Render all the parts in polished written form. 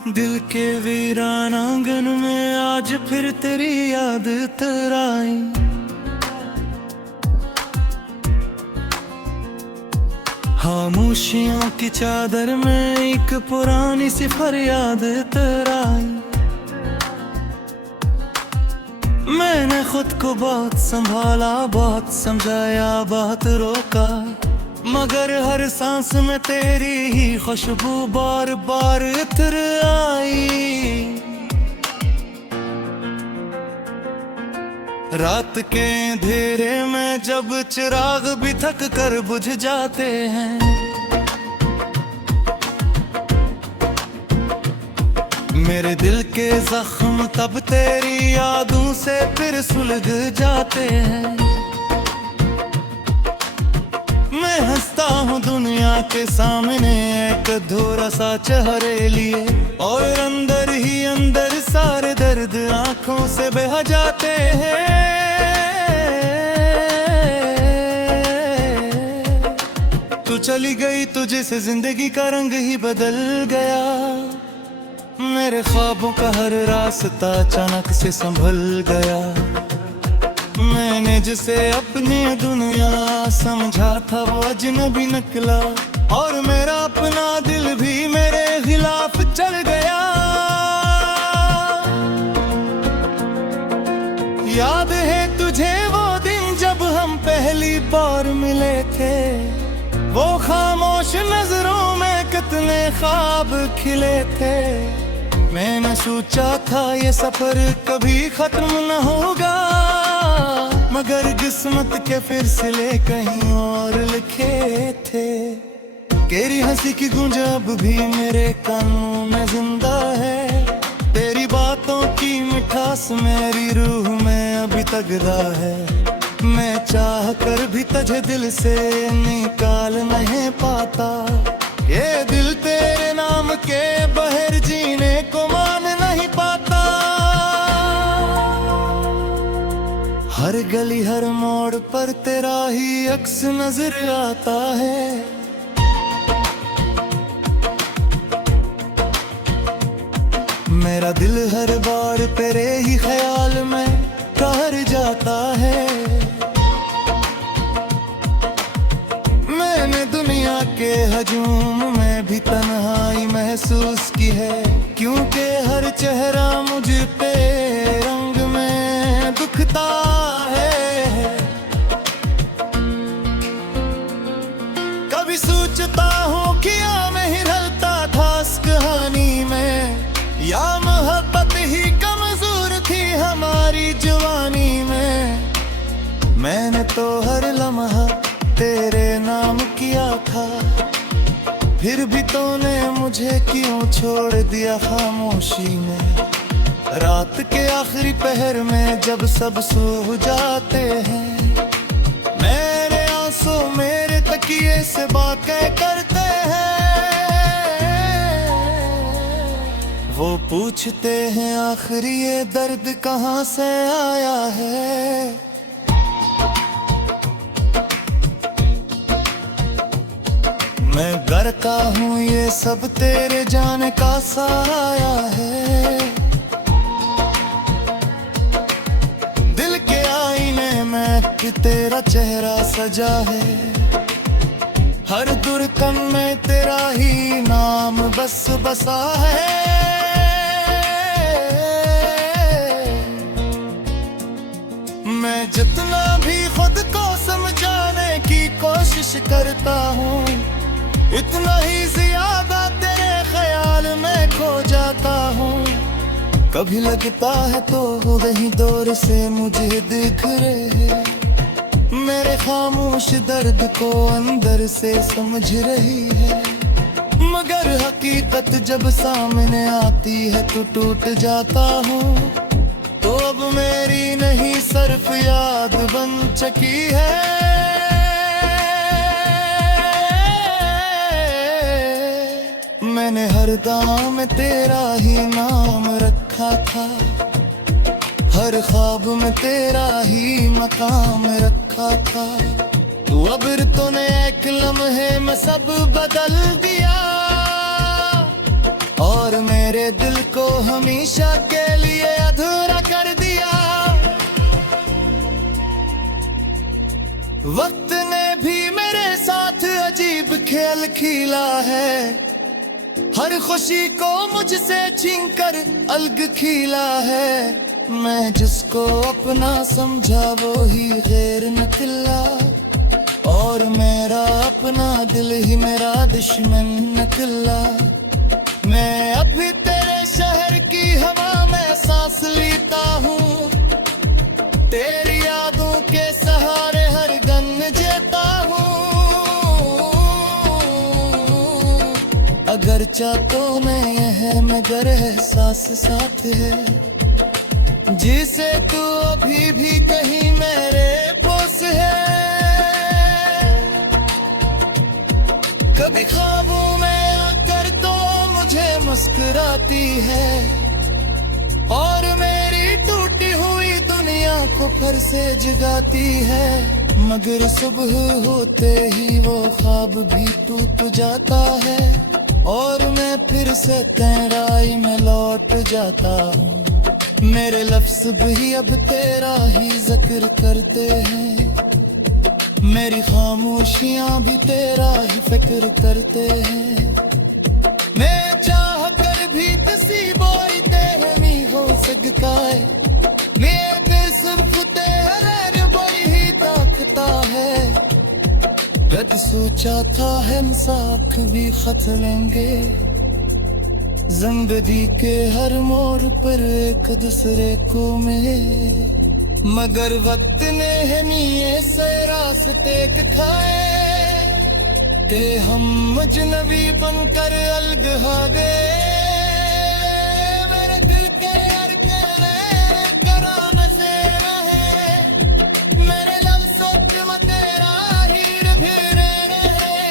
दिल के वीरान आंगन में आज फिर तेरी याद तराई। खामोशियों की चादर में एक पुरानी सी फरियाद तराई। मैंने खुद को बहुत संभाला, बहुत समझाया, बहुत रोका, मगर हर सांस में तेरी ही खुशबू बार बार इतर आई। रात के अंधेरे में जब चिराग भी थक कर बुझ जाते हैं, मेरे दिल के जख्म तब तेरी यादों से फिर सुलग जाते हैं। मैं हंसता हूँ दुनिया के सामने एक अधूरा सा चेहरे लिए, और अंदर ही अंदर सारे दर्द आंखों से बह जाते हैं। तू चली गई तुझे से जिंदगी का रंग ही बदल गया। मेरे ख्वाबों का हर रास्ता अचानक से संभल गया। मैंने जिसे अपनी दुनिया समझा था वो अजनबी निकला, और मेरा अपना दिल भी मेरे खिलाफ चल गया। याद है तुझे वो दिन जब हम पहली बार मिले थे, वो खामोश नजरों में कितने ख्वाब खिले थे। मैंने सोचा था ये सफर कभी खत्म न होगा, मगर किस्मत के फिर सिले कहीं और लिखे थे। तेरी हंसी की गूंज अब भी मेरे कानों में जिंदा है, तेरी बातों की मिठास मेरी रूह में अभी तगदा है। मैं चाह कर भी तुझे दिल से निकाल नहीं पाता, ये दिल तेरे नाम के बहर जीने को मान नहीं पाता। हर गली हर मोड़ पर तेरा ही अक्स नजर आता है। मेरा दिल हर बार तेरे ही ख्याल में ठहर जाता है। मैंने दुनिया के हजूम में भी तन्हाई महसूस की है, क्योंकि हर चेहरा मुझ पे रंग में दुखता है। कभी सोचता हूँ क्या मैं ही ढलता था इस कहानी में, या मोहब्बत ही कमजोर थी हमारी जवानी में। मैंने तो हर लम्हा तेरे नाम किया था, फिर भी तूने मुझे क्यों छोड़ दिया खामोशी में। रात के आखिरी पहर में जब सब सो जाते हैं, मेरे आंसू मेरे तकिए से बातें करते हैं। वो पूछते हैं आखिरी ये दर्द कहाँ से आया है। मैं घर का हूँ ये सब तेरे जाने का साया है। दिल के आईने में तेरा चेहरा सजा है, हर धड़कन में तेरा ही नाम बस बसा है। मैं जितना भी खुद को समझाने की कोशिश करता हूँ, इतना ही ज्यादा तेरे ख्याल में खो जाता हूँ। कभी लगता है तो वही दौर से मुझे दिख रहे, मेरे खामोश दर्द को अंदर से समझ रही है। मगर हकीकत जब सामने आती है तो टूट जाता हूँ। तो अब मेरी नहीं सिर्फ याद बन चुकी है। मैंने हर दाम में तेरा ही नाम रखा था, हर ख्वाब में तेरा ही मकाम रखा था। तू अब तूने एक लम्हे में सब बदल दिया, और मेरे वक्त ने भी मेरे साथ अजीब खेल खेला है, हर खुशी को मुझसे छीन कर अलग खिला है। मैं जिसको अपना समझा वो ही गैर निकला, और मेरा अपना दिल ही मेरा दुश्मन निकला। मैं अभी तेरे शहर की हवा में सांस लेता हूँ, तेरी यादों के सहारे हर गम जीता हूँ। अगर चाहतों में है मगर एहसास साथ है, जिसे तू अभी भी कहीं मेरे पास है। कभी ख्वाबों में आकर तो मुझे मुस्कुराती है, और मेरी टूटी हुई दुनिया को फिर से जगाती है। मगर सुबह होते ही वो ख्वाब भी टूट जाता है, और मैं फिर से तन्हाई में लौट जाता हूँ। मेरे लफ्ज़ भी अब तेरा ही जिक्र करते हैं, मेरी खामोशियाँ भी तेरा ही फिक्र करते हैं। मैं चाह कर भी तस्वीर तेरे में हो सकता है, मेरे दिल सिर्फ तेरे बड़ी ही ताकता है। कद सोचा था हम साथ भी खत लेंगे, जिंदगी के हर मोड़ पर एक दूसरे को मिले। मगर वक्त ने है नीये से रास्ते दिखाए, कि हम अजनबी बनकर अलग हो गए। मेरे दिल के यार के कराने से रहे, मेरे लफ्ज़ सोच में तेरा हीर फिरे रहे।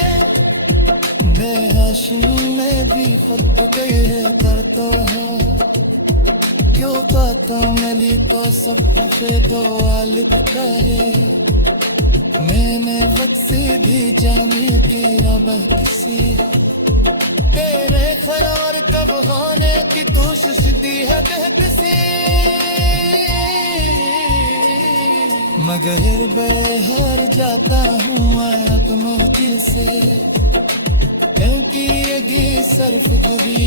बेहाशी में भी खुद गए करता है, क्यों बातों मिली तो सब पे तो आलित करे। मैंने वक्त से भी जानी कि रब किसी तेरे ख्याल कब होने की कोशिश दी है किसी। मगर बेहर जाता हूँ अपनों दिल से, क्योंकि ये सर्फ कभी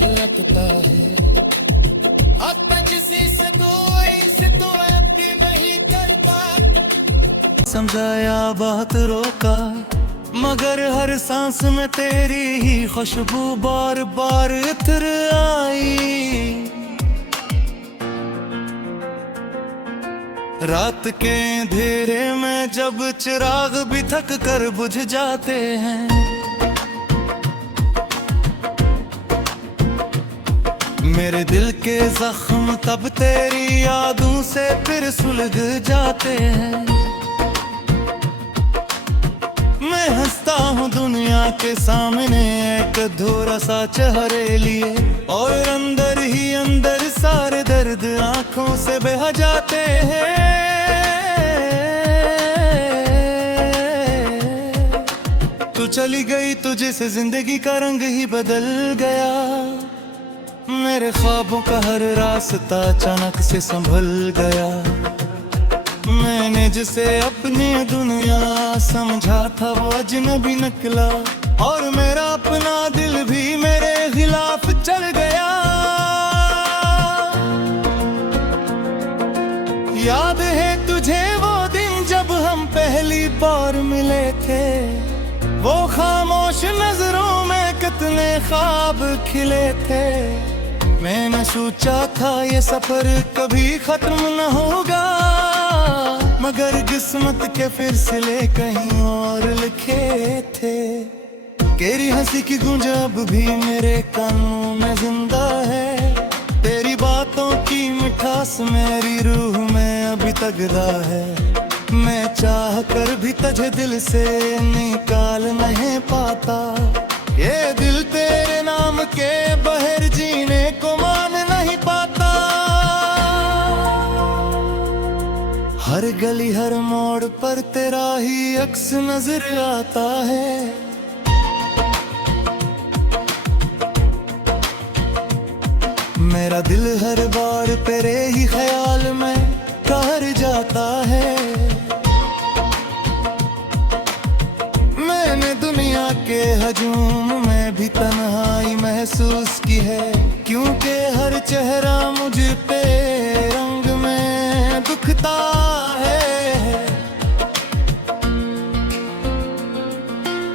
रखता है। अब मैं किसी से तो अपनी नहीं करता। समझाया बहुत रोका, मगर हर सांस में तेरी ही खुशबू बार बार इतर आई। रात के अंधेरे में जब चिराग भी थक कर बुझ जाते हैं, मेरे दिल के जख्म तब तेरी यादों से फिर सुलग जाते हैं। मैं हंसता हूँ दुनिया के सामने एक अधूरा सा चेहरे लिए, और अंदर ही अंदर सारे दर्द आंखों से बह जाते हैं। तू चली गई तुझे से जिंदगी का रंग ही बदल गया, मेरे ख्वाबों का हर रास्ता अचानक से संभल गया। मैंने जिसे अपनी दुनिया समझा था वो अजनबी निकला, और मेरा अपना दिल भी मेरे खिलाफ चल गया। याद है तुझे वो दिन जब हम पहली बार मिले थे, वो खामोश नजरों में कितने ख्वाब खिले थे। मैंने सोचा था ये सफर कभी खत्म न होगा, मगर किस्मत के फिसले कहीं और लिखे थे। तेरी हंसी की गूंज अब भी मेरे कानों में जिंदा है, तेरी बातों की मिठास मेरी रूह में अभी तगदा है। मैं चाह कर भी तुझे दिल से निकाल नहीं पाता, ये दिल तेरे नाम के बहर जीने को मान नहीं पाता। हर गली हर मोड़ पर तेरा ही अक्स नजर आता है। मेरा दिल हर बार तेरे ही ख्याल में ठहर जाता है। हजूम में भी तन्हाई महसूस की है, क्योंकि हर चेहरा मुझ पे रंग में दुखता है।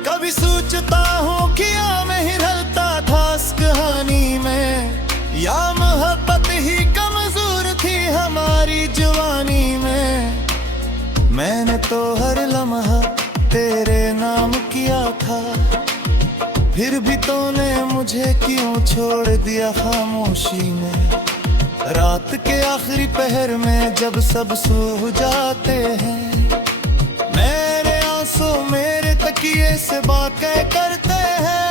कभी सोचता हूँ क्या मैं ही ढलता था इस कहानी में, या मोहब्बत ही कमजोर थी हमारी जवानी में। मैंने तो हर लम्हा तेरे नाम किया था, फिर भी तूने मुझे क्यों छोड़ दिया खामोशी में। रात के आखिरी पहर में जब सब सो जाते हैं, मेरे आंसू मेरे तकिए से बातें करते हैं।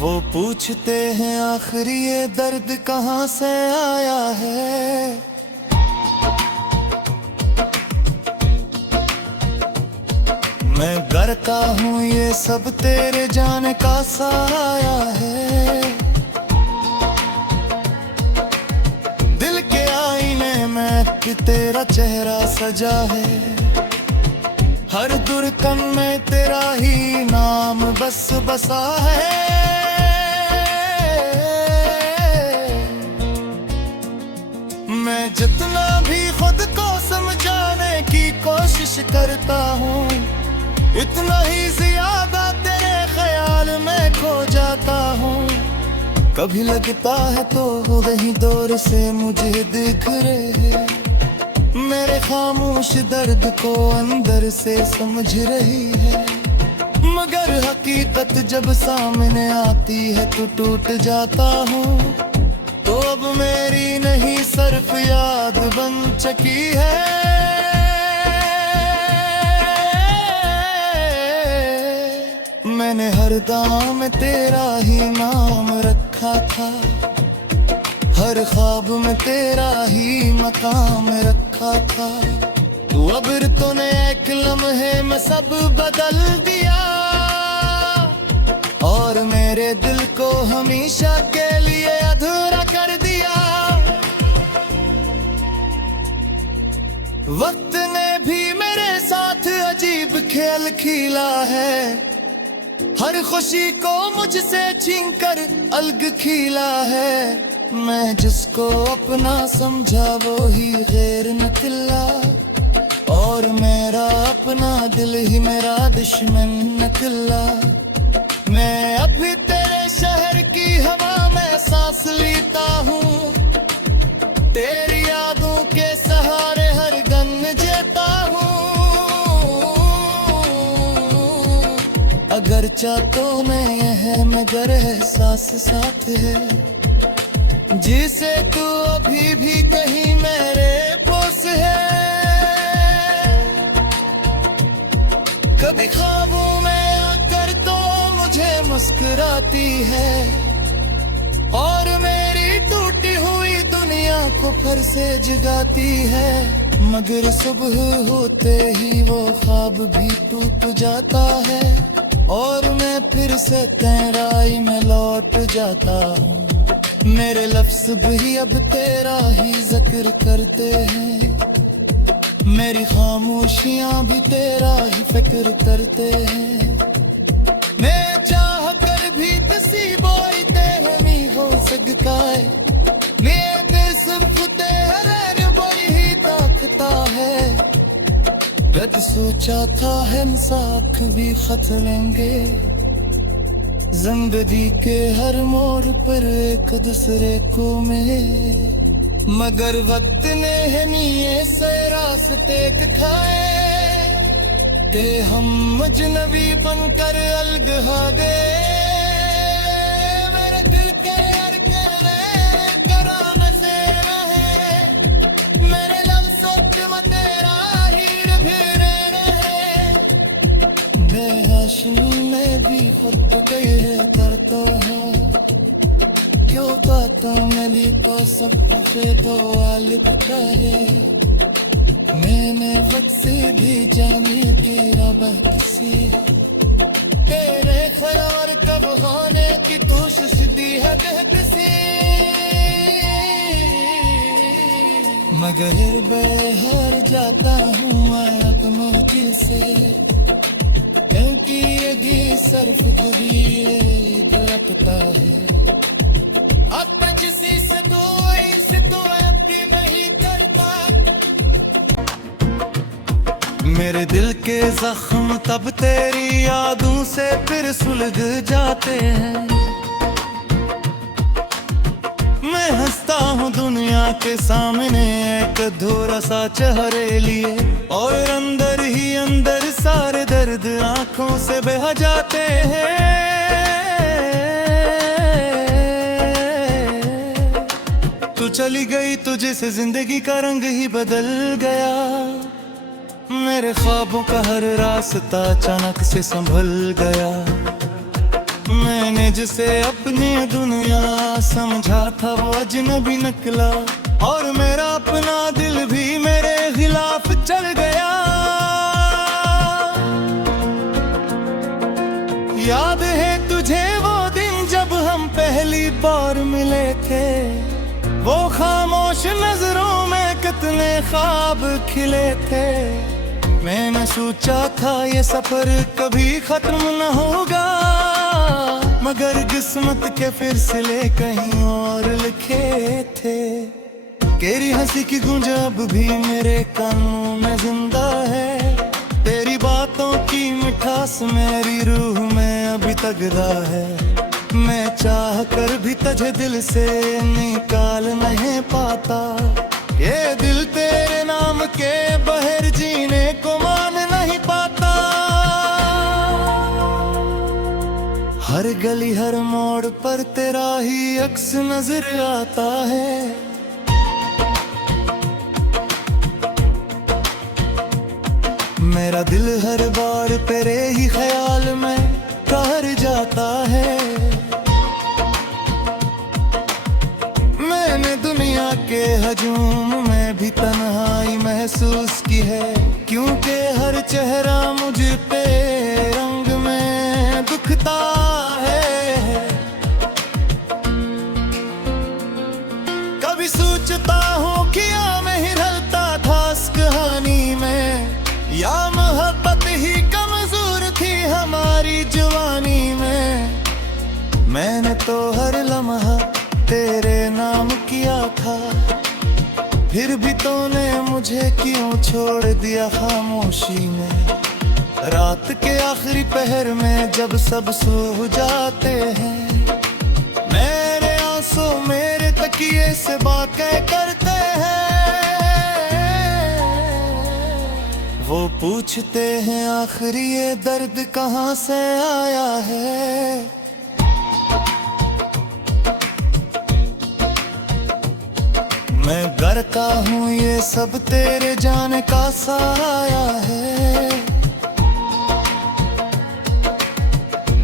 वो पूछते हैं आखिर ये दर्द कहाँ से आया है। मैं करता हूँ ये सब तेरे जाने का साया है। दिल के आईने में कि तेरा चेहरा सजा है, हर धड़कन में तेरा ही नाम बस बसा है। मैं जितना भी खुद को समझाने की कोशिश करता हूँ, इतना ही ज्यादा तेरे ख्याल में खो जाता हूँ। कभी लगता है तो वही दूर से मुझे दिख रहे हैं, मेरे खामोश दर्द को अंदर से समझ रही है। मगर हकीकत जब सामने आती है तो टूट जाता हूँ। तो अब मेरी नहीं सिर्फ याद बन चुकी है। मैंने हर दाम में तेरा ही नाम रखा था, हर ख्वाब में तेरा ही मकाम रखा था। तू अब तूने एक लम्हे में सब बदल दिया, और मेरे दिल को हमेशा के लिए अधूरा कर दिया। वक्त ने भी मेरे साथ अजीब खेल खेला है, हर खुशी को मुझसे छीनकर अलग खिला है। मैं जिसको अपना समझा वो ही गैर निकला, और मेरा अपना दिल ही मेरा दुश्मन निकला। मैं अभी तेरे शहर की हवा में सांस लेता हूँ, तेरी यादों के सहारे हर गम जीता हूँ। अगर चाहतों में है मगर एहसास साथ है, जिसे तू अभी भी कहीं मेरे पास है। कभी ख्वाबों में आकर तो मुझे मुस्कुराती है, और मेरी टूटी हुई दुनिया को फिर से जगाती है। मगर सुबह होते ही वो ख्वाब भी टूट जाता है, और मैं फिर से तेराई में लौट जाता हूँ। मेरे लफ्ज़ भी अब तेरा ही जिक्र करते हैं, मेरी खामोशियाँ भी तेरा ही फिक्र करते हैं। मैं चाह कर भी तसीबोई तेरे में हो सकता है, मेरे सिर्फ तेरे बड़ी ही ताकता है। कद सोचा था हम साथ भी खत लेंगे, जिंदगी के हर मोड़ पर एक दूसरे को मिले। मगर वक्त ने है नीये से रास्ते खाए, ते हम अजनबी बनकर अलग हो गए। मेरे दिल के मेरे लव सोच में तेरा हीर फिर में भी खुद गए करता है। क्यों बातों मिली तो सब पे तो आलित करे, मैंने वक्त से भी जाने की रब किसी तेरे ख्याल कब होने की कोशिश दी है किसी। मगर बेहार जाता हूँ अब मुझे से, की यही सर्फ कभी लगता है अब जिसी से तो ऐसे तो अभी नहीं करता। मेरे दिल के जख्म तब तेरी यादों से फिर सुलग जाते हैं। मैं हंसता हूँ दुनिया के सामने एक अधूरा सा चेहरे लिए, और अंदर ही अंदर सारे दर्द आंखों से बह जाते हैं। तू चली गई तुझे से जिंदगी का रंग ही बदल गया। मेरे ख्वाबों का हर रास्ता अचानक से संभल गया। मैंने जिसे अपनी दुनिया समझा था वो अजनबी निकला, और मेरा अपना दिल भी मेरे खिलाफ चल गया। याद है तुझे वो दिन जब हम पहली बार मिले थे, वो खामोश नजरों में कितने ख्वाब खिले थे। मैंने सोचा था ये सफर कभी खत्म न होगा, मगर किस्मत के फिर सिले कहीं और लिखे थे। तेरी हंसी की गूंज अब भी मेरे कानों में जिंदा है। तेरी बातों की मिठास मेरी रूह में अभी तगड़ा है। मैं चाह कर भी तुझे दिल से निकाल नहीं पाता। ये दिल तेरे नाम के बहर जीने को मान नहीं पाता। हर गली हर मोड़ पर तेरा ही अक्स नजर आता है। मेरा दिल हर बार तेरे ही ख्याल में ठहर जाता है। मैंने दुनिया के हजूम में भी तन्हाई महसूस की है, क्योंकि हर चेहरा मुझ पे रंग में दुखता है। कभी सोचता हूँ क्या मैं ही ढलता था इस कहानी में, या मोहब्बत ही कमजोर थी हमारी जवानी में। मैंने तो हर लम्हा तेरे नाम किया था, फिर भी तूने मुझे क्यों छोड़ दिया खामोशी में। रात के आखिरी पहर में जब सब सो जाते हैं, मेरे आंसू मेरे तकिए से बातें करते हैं। वो पूछते हैं आखिर ये दर्द कहाँ से आया है। मैं करता हूँ ये सब तेरे जाने का साया है।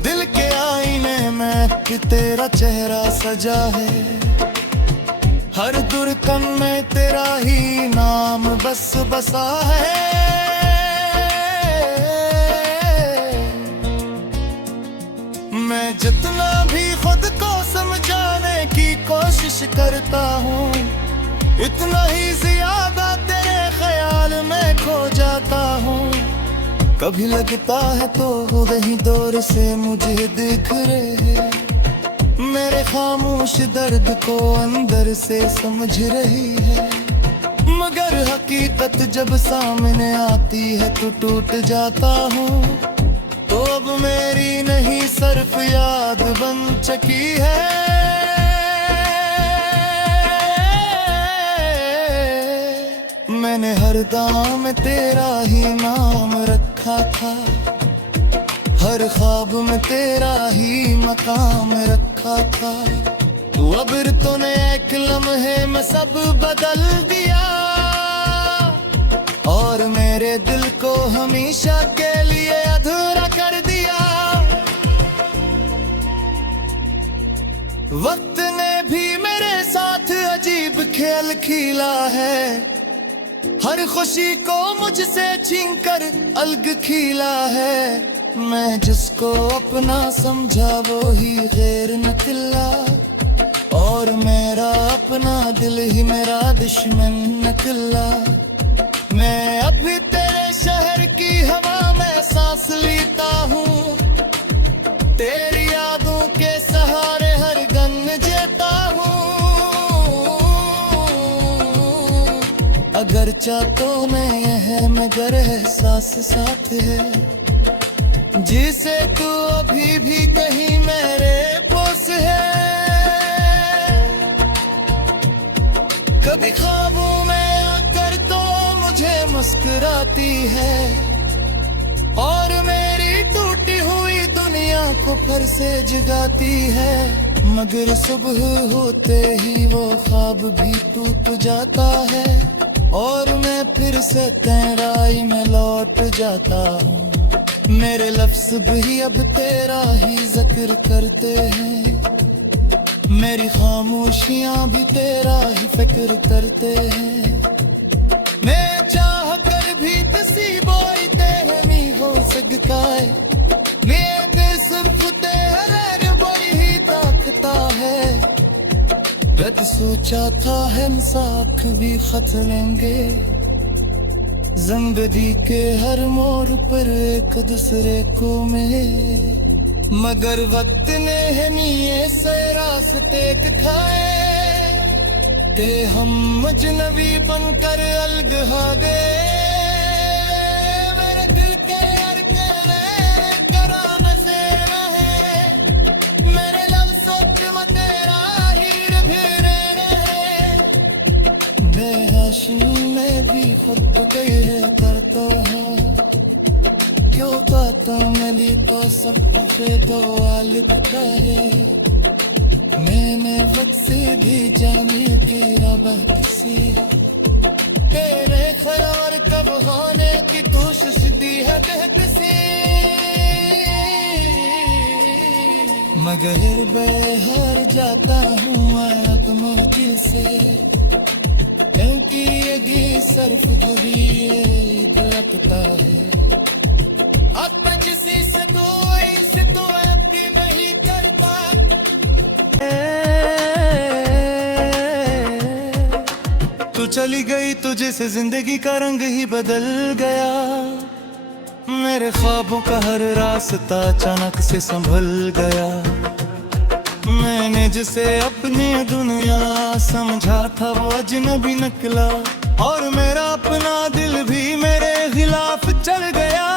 दिल के आईने में कि तेरा चेहरा सजा है। हर धड़कन में तेरा ही नाम बस बसा है। मैं जितना भी खुद को समझाने की कोशिश करता हूँ, इतना ही ज्यादा तेरे ख्याल में खो जाता हूँ। कभी लगता है तो वही दूर से मुझे दिख रहे, मेरे खामोश दर्द को अंदर से समझ रही है। मगर हकीकत जब सामने आती है तो टूट जाता हूँ। तो अब मेरी नहीं सिर्फ याद बन चुकी है। मैंने हर दाम में तेरा ही नाम रखा था, हर ख्वाब में तेरा ही मकाम रखा था। तू अब तूने एक लम्हे में सब बदल दिया, और मेरे दिल को हमेशा के लिए अधूरा कर दिया। वक्त ने भी मेरे साथ अजीब खेल खेला है। हर खुशी को मुझसे छीनकर अलग खिला है। मैं जिसको अपना समझा वो ही गैर निकला, और मेरा अपना दिल ही मेरा दुश्मन निकला। मैं अभी तेरे शहर की हवा में सांस लेता हूँ, तेरी यादों के सहारे हर गम जीता हूँ। अगर चाहतों में यह मगर एहसास साथ है, जिसे तू अभी भी कहीं मेरे पास है। कभी ख्वाबों में आकर तो मुझे मुस्कुराती है, और मेरी टूटी हुई दुनिया को फिर से जगाती है। मगर सुबह होते ही वो ख्वाब भी टूट जाता है, और मैं फिर से तन्हाई में लौट जाता हूँ। मेरे लफ्ज़ भी अब तेरा ही जिक्र करते हैं, मेरी खामोशियाँ भी तेरा ही फिक्र करते हैं। मैं चाह कर भी तसीबोई तेरे नहीं हो सकता है, मैं बेसिर्फ तेरे बड़ी ही ताकता है। कद सोचा था हम साथ भी खत लेंगे, जिंदगी के हर मोड़ पर एक दूसरे को मिले। मगर वक्त ने हमें ऐसे रास्ते दिखाए कि हम अजनबी बनकर अलग हो गए। मेरे दिल के अरकान करा नज़र है, मेरे लफ्ज़ों में तेरा हीर फिरे रहे। बेहाशी में भी खुद गए करता है, क्यों बातों मिली तो सब पे तो वालिद कहे। मैंने वक्त से भी जाने की रब किसी तेरे ख्याल कब होने की कोशिश दी है किसी। मगर बेहार जाता हूँ अब मुझे से, क्योंकि ये सर्फ कभी लगता है। किसी से तो अपनी नहीं करता। तू चली गई तुझे से जिंदगी का रंग ही बदल गया। मेरे ख्वाबों का हर रास्ता अचानक से संभल गया। मैंने जिसे अपनी दुनिया समझा था वो अजनबी निकला, और मेरा अपना दिल भी मेरे खिलाफ चल गया।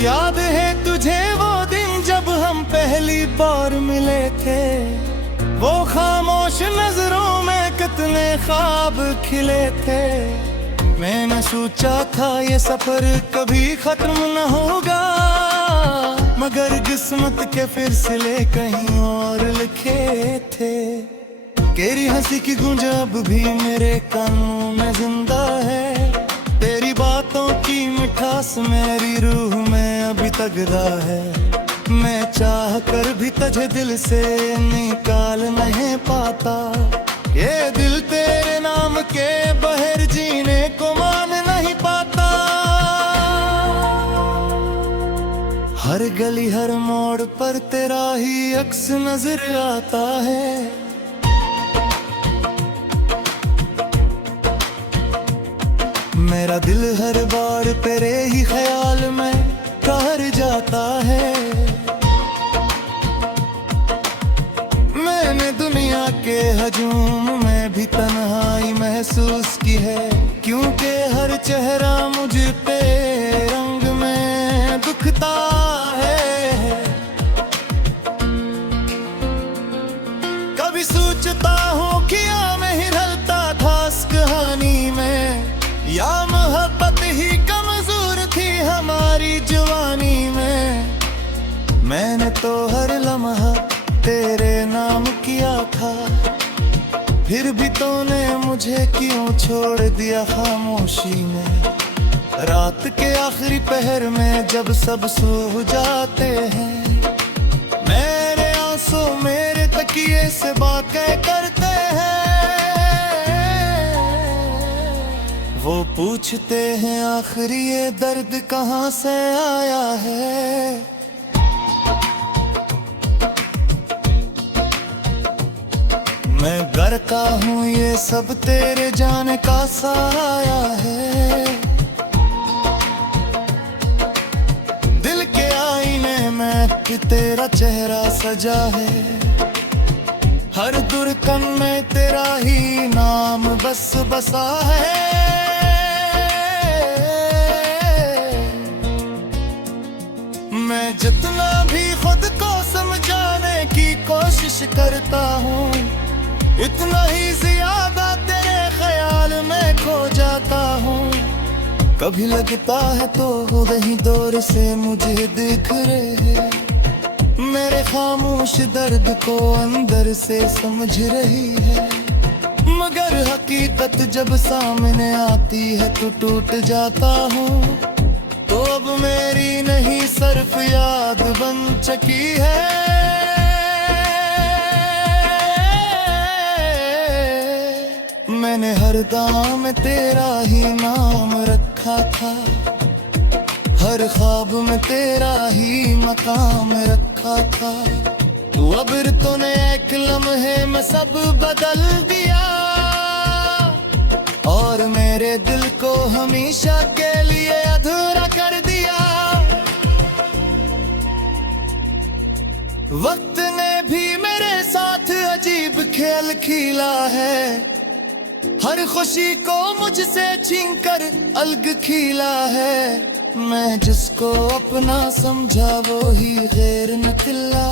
याद है तुझे वो दिन जब हम पहली बार मिले थे, वो खामोश नजरों में कितने ख्वाब खिले थे। मैंने सोचा था ये सफर कभी खत्म न होगा, मगर किस्मत के फिसले कहीं और लिखे थे। तेरी हंसी की गूंज अब भी मेरे कानों में जिंदा है, तेरी बातों की मिठास मेरी रूह में अभी तगड़ा है। मैं चाह कर भी तुझे दिल से निकाल नहीं पाता, ये दिल तेरे नाम के बहर जीने को मान नहीं पाता। हर गली हर मोड़ पर तेरा ही अक्स नजर आता है। मेरा दिल हर बार तेरे ही ख्याल में ठहर जाता है। मैंने दुनिया के हजूम में भी तन्हाई महसूस की है, क्योंकि हर चेहरा मुझ पे रंग में दुखता है। कभी सोचता हूँ कि मैं ही ढलता था इस कहानी में, या मोहब्बत ही कमजोर थी हमारी जवानी में। मैंने तो हर लम्हा तेरे नाम किया था, फिर भी तूने मुझे क्यों छोड़ दिया खामोशी में। रात के आखिरी पहर में जब सब सो जाते हैं, मेरे आंसू मेरे तकिए से बातें करते हैं। वो पूछते हैं आखिर ये दर्द कहाँ से आया है। मैं करता हूँ ये सब तेरे जाने का साया है। पे तेरा चेहरा सजा है, हर धड़कन में तेरा ही नाम बस बसा है। मैं जितना भी खुद को समझाने की कोशिश करता हूँ, इतना ही ज्यादा तेरे ख्याल में खो जाता हूँ। कभी लगता है तो वही दूर से मुझे दिख रहे हैं, मेरे खामोश दर्द को अंदर से समझ रही है। मगर हकीकत जब सामने आती है तो टूट जाता हूँ। तो अब मेरी नहीं सिर्फ याद बन चुकी है। मैंने हर दाम में तेरा ही नाम रखा था, हर ख्वाब में तेरा ही मकाम रखा था। तू अब तूने एक लम्हे में सब बदल दिया, और मेरे दिल को हमेशा के लिए अधूरा कर दिया। वक्त ने भी मेरे साथ अजीब खेल खेला है, हर खुशी को मुझसे छीनकर अलग खिला है। मैं जिसको अपना समझा वो ही गैर निकला,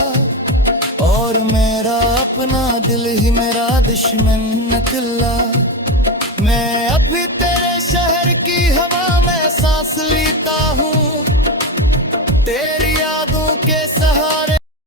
और मेरा अपना दिल ही मेरा दुश्मन निकला। मैं अभी तेरे शहर की हवा में सांस लेता हूँ, तेरी